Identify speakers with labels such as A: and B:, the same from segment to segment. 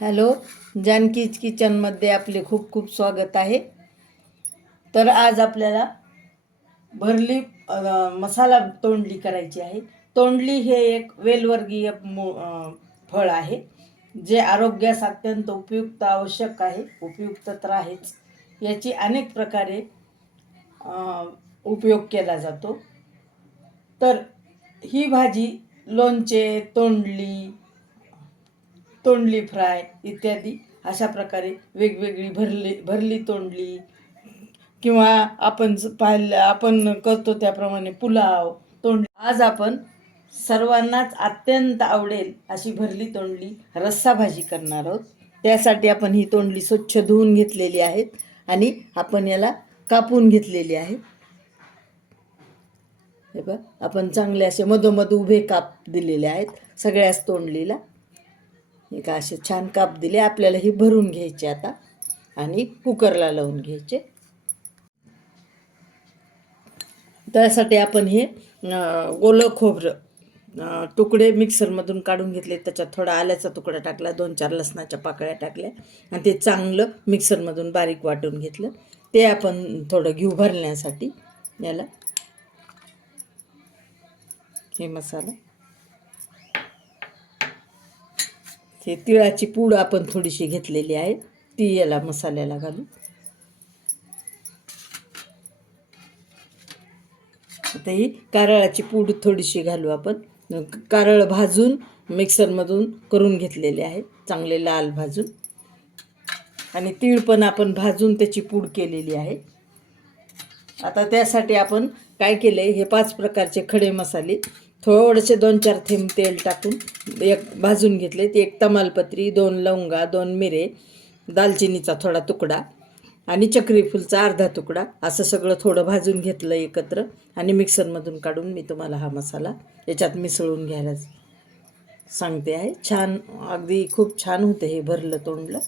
A: Hello जानकीज किचनमध्ये आपले खूप खूप स्वागत आहे. तर आज आपल्याला भरली मसाला तोंडली करायची आहे. तोंडली हे एक वेलवर्गीय फळ आहे जे आरोग्यास अत्यंत उपयुक्त आवश्यक आहे उपयुक्त तर आहेच. याची अनेक प्रकारे उपयोग केला जातो. तर ही भाजी लोणचे तोंडली तोंडली फ्राय इत्यादी अशा प्रकारे वेगवेगळी भरली भरली तोंडली. किंवा आपण पाहिलं आपण करतो त्याप्रमाणे पुलाव तोंडली. आज आपण सर्वांनाच अत्यंत आवडेल अशी भरली तोंडली रस्सा भाजी करणार आहोत. त्यासाठी आपण ही तोंडली स्वच्छ धुवून घेतलेली आहेत आणि आपण याला कापून घेतलेली आहे. हे बघ आपण चांगले असे मधोमध उभे काप दिलेले आहेत सगळ्याच तोंडलीला. हे का असे छान काप दिले. आपल्याला हे भरून घ्यायचे आता. आणि कुकरला लावून घ्यायचे. त्यासाठी आपण हे गोलं ओलं खोबरं तुकडे मिक्सरमधून काढून घेतले. त्याच्यात थोडा आल्याचा तुकडा टाकला. दोन चार लसणाच्या पाकळ्या टाकल्या. आणि ते चांगलं मिक्सरमधून बारीक वाटून घेतलं. ते आपण थोडं घेऊ भरण्यासाठी. याला हे मसाला. हे तिळाची पूड आपण थोडीशी घेतलेली आहे. ती याला मसाल्याला घालू. आता ही कारळाची पूड थोडीशी घालू आपण. कारळ भाजून मिक्सरमधून करून घेतलेले आहे. चांगले लाल भाजून. आणि तीळ पण आपण भाजून त्याची पूड केलेली आहे. आता त्यासाठी आपण काय केलं आहे हे पाच प्रकारचे खडे मसाले थोडेसे दोन चार थेंब तेल टाकून एक भाजून घेतले. ते एक तमालपत्री दोन लवंगा दोन मिरे दालचिनीचा थोडा तुकडा आणि चक्रीफुलचा अर्धा तुकडा. असं सगळं थोडं भाजून घेतलं एकत्र आणि मिक्सरमधून काढून मी तुम्हाला हा मसाला याच्यात मिसळून घ्यायला सांगते आहे. छान अगदी खूप छान होतं हे भरलं तोंडलं.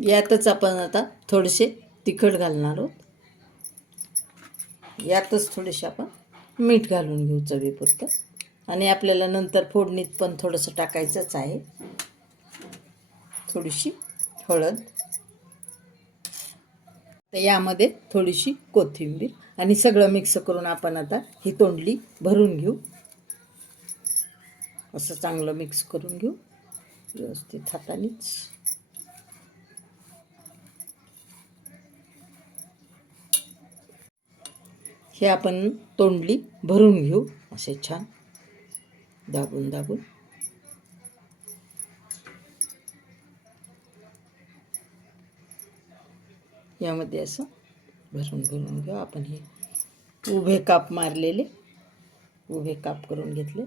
A: यातच आपण आता थोडेसे तिखट घालणार आहोत. यातच थोडेसे आपण मीठ घालून घेऊ चवीपुरतं. आणि आपल्याला नंतर फोडणीत पण थोडंसं टाकायचंच आहे. थोडीशी हळद. तर यामध्ये थोडीशी कोथिंबीर. आणि सगळं मिक्स करून आपण आता ही तोंडली भरून घेऊ. असं चांगलं मिक्स करून घेऊ. व्यवस्थित हातानेच. हे आपण तोंडली भरून घेऊ. असे छान दाबून दाबून. यामध्ये असं भरून भरून घेऊ. आपण हे उभे काप मारलेले. उभे काप करून घेतले.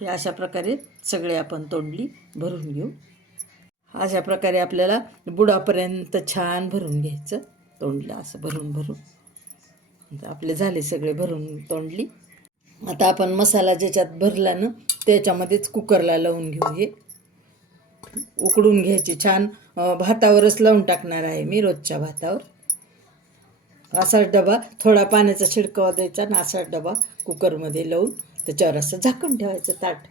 A: हे अशा प्रकारे सगळे आपण तोंडली भरून घेऊ. अशा प्रकारे आपल्याला बुडापर्यंत छान भरून घ्यायचं. तोंडलं असं भरून भरून. आपले झाले सगळे भरून तोंडली. आता आपण मसाला ज्याच्यात भरला ना त्याच्यामध्येच कुकरला लावून घेऊ हे. उकडून घ्यायचे छान भातावरच लावून टाकणार आहे मी रोजच्या भातावर. असाच डबा थोडा पाण्याचा शिडकावा द्यायचा आणि असाच डबा कुकरमध्ये लावून त्याच्यावर असं झाकून ठेवायचं ताट.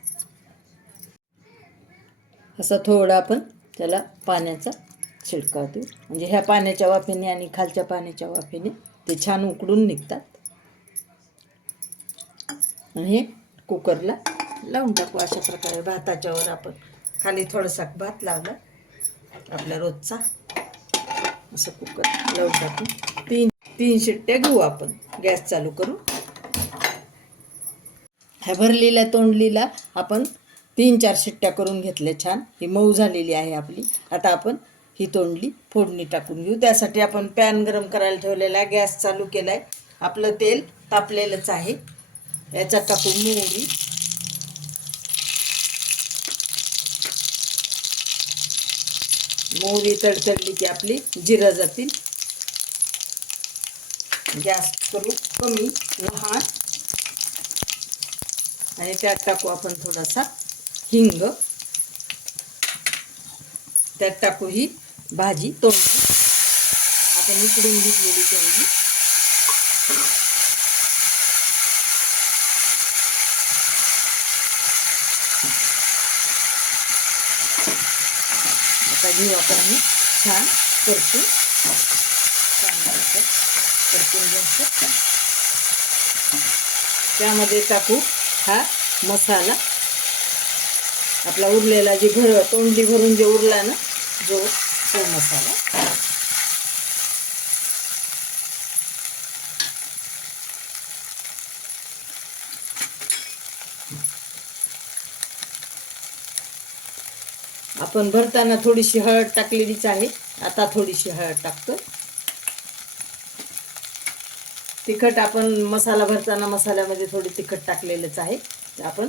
A: असा थोडा आपण त्याला पाण्याचा शिडकावते म्हणजे ह्या पाण्याच्या वाफेने आणि खालच्या पाण्याच्या वाफेने ते छान उकडून निघतात. आणि हे कुकरला लावून टाकू. अशा प्रकारे भाताच्यावर आपण खाली थोडासा भात लावला. आपल्या रोजचा असं कुकर लावून टाकू. तीन तीन शिट्ट्या घेऊ आपण. गॅस चालू करू. ह्या भरलेल्या तोंडलीला आपण तीन चार शिट्ट्या करून घेतल्या छान. ही मऊ झालेली आहे आपली. आता आपण ही तोंडली फोडणी टाकून घेऊ. त्यासाठी आपण पॅन गरम करायला ठेवलेला आहे. गॅस चालू केला आहे आपलं तेल तापलेलंच आहे. याच्यात टाकू मोहरी मोहरी तडतडली की आपली जिरं जातील. गॅस करू कमी लहान. आणि त्यात टाकू आपण थोडासा हिंग. त्यात टाकू ही भाजी तोंडली मी उकडून घेतलेली तोंडली आता घेऊ आपण मी छान करतो. त्यामध्ये टाकू हा मसाला. आपला उरलेला जे घर तोंडली भरून जे उरला ना जो तो मसाला? आपण भरताना थोडीशी हळद टाकलेलीच आहे. आता थोडीशी हळद टाकतो. तिखट आपण मसाला भरताना मसाल्यामध्ये थोडी तिखट टाकलेलंच आहे. आपण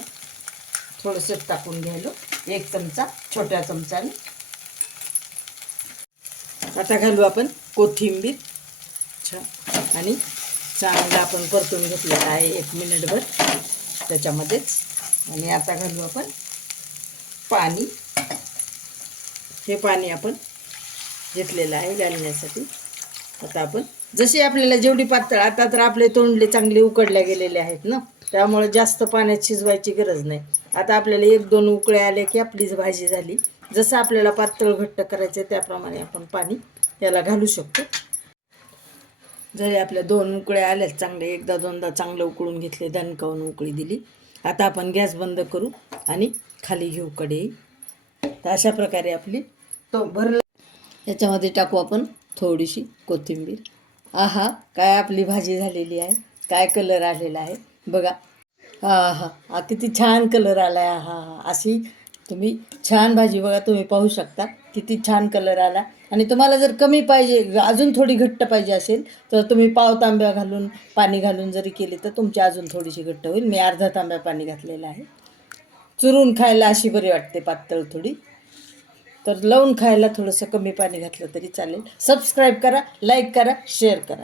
A: थोडंसं टाकून घ्यायलो. एक चमचा छोट्या चमचाने आता घालू आपण कोथिंबीर. छान. आणि चांगलं आपण परतून घेतलेलं आहे एक मिनिटभर त्याच्यामध्येच. आणि आता घालू आपण पाणी. हे पाणी आपण घेतलेलं आहे घालण्यासाठी. आता आपण जशी आपल्याला जेवढी पातळ आता तर आपले तोंडले चांगले उकडल्या गेलेले आहेत ना? त्यामुळे जास्त पाण्यात शिजवायची गरज नाही. आता आपल्याला एक दोन उकळे आले की आपलीच भाजी झाली. जसं आपल्याला पातळ घट्ट करायचं आहे त्याप्रमाणे आपण पाणी याला घालू शकतो. जरी आपल्या दोन उकळ्या आल्यात चांगले एकदा दोनदा चांगलं उकळून घेतले दणकावून उकळी दिली आता आपण गॅस बंद करू आणि खाली घेऊ कढई. तर अशा प्रकारे आपली तो भरला. याच्यामध्ये टाकू आपण थोडीशी कोथिंबीर. आहा काय आपली भाजी झालेली आहे? काय कलर आलेला आहे? बघा. हा हा हा किती छान कलर आला आहे हा हा अशी तुम्ही छान भाजी बघा तुम्ही पाहू शकता. किती छान कलर आला. आणि तुम्हाला जर कमी पाहिजे अजून थोडी घट्ट पाहिजे असेल तर तुम्ही पाव तांब्या घालून पाणी घालून जरी केली तर तुमची अजून थोडीशी घट्ट होईल. मी अर्धा तांब्या पाणी घातलेलं आहे. चुरून खायला अशी बरी वाटते पातळ थोडी. तर लावून खायला थोडंसं कमी पाणी घातलं तरी चालेल. सबस्क्राईब करा लाईक करा शेअर करा.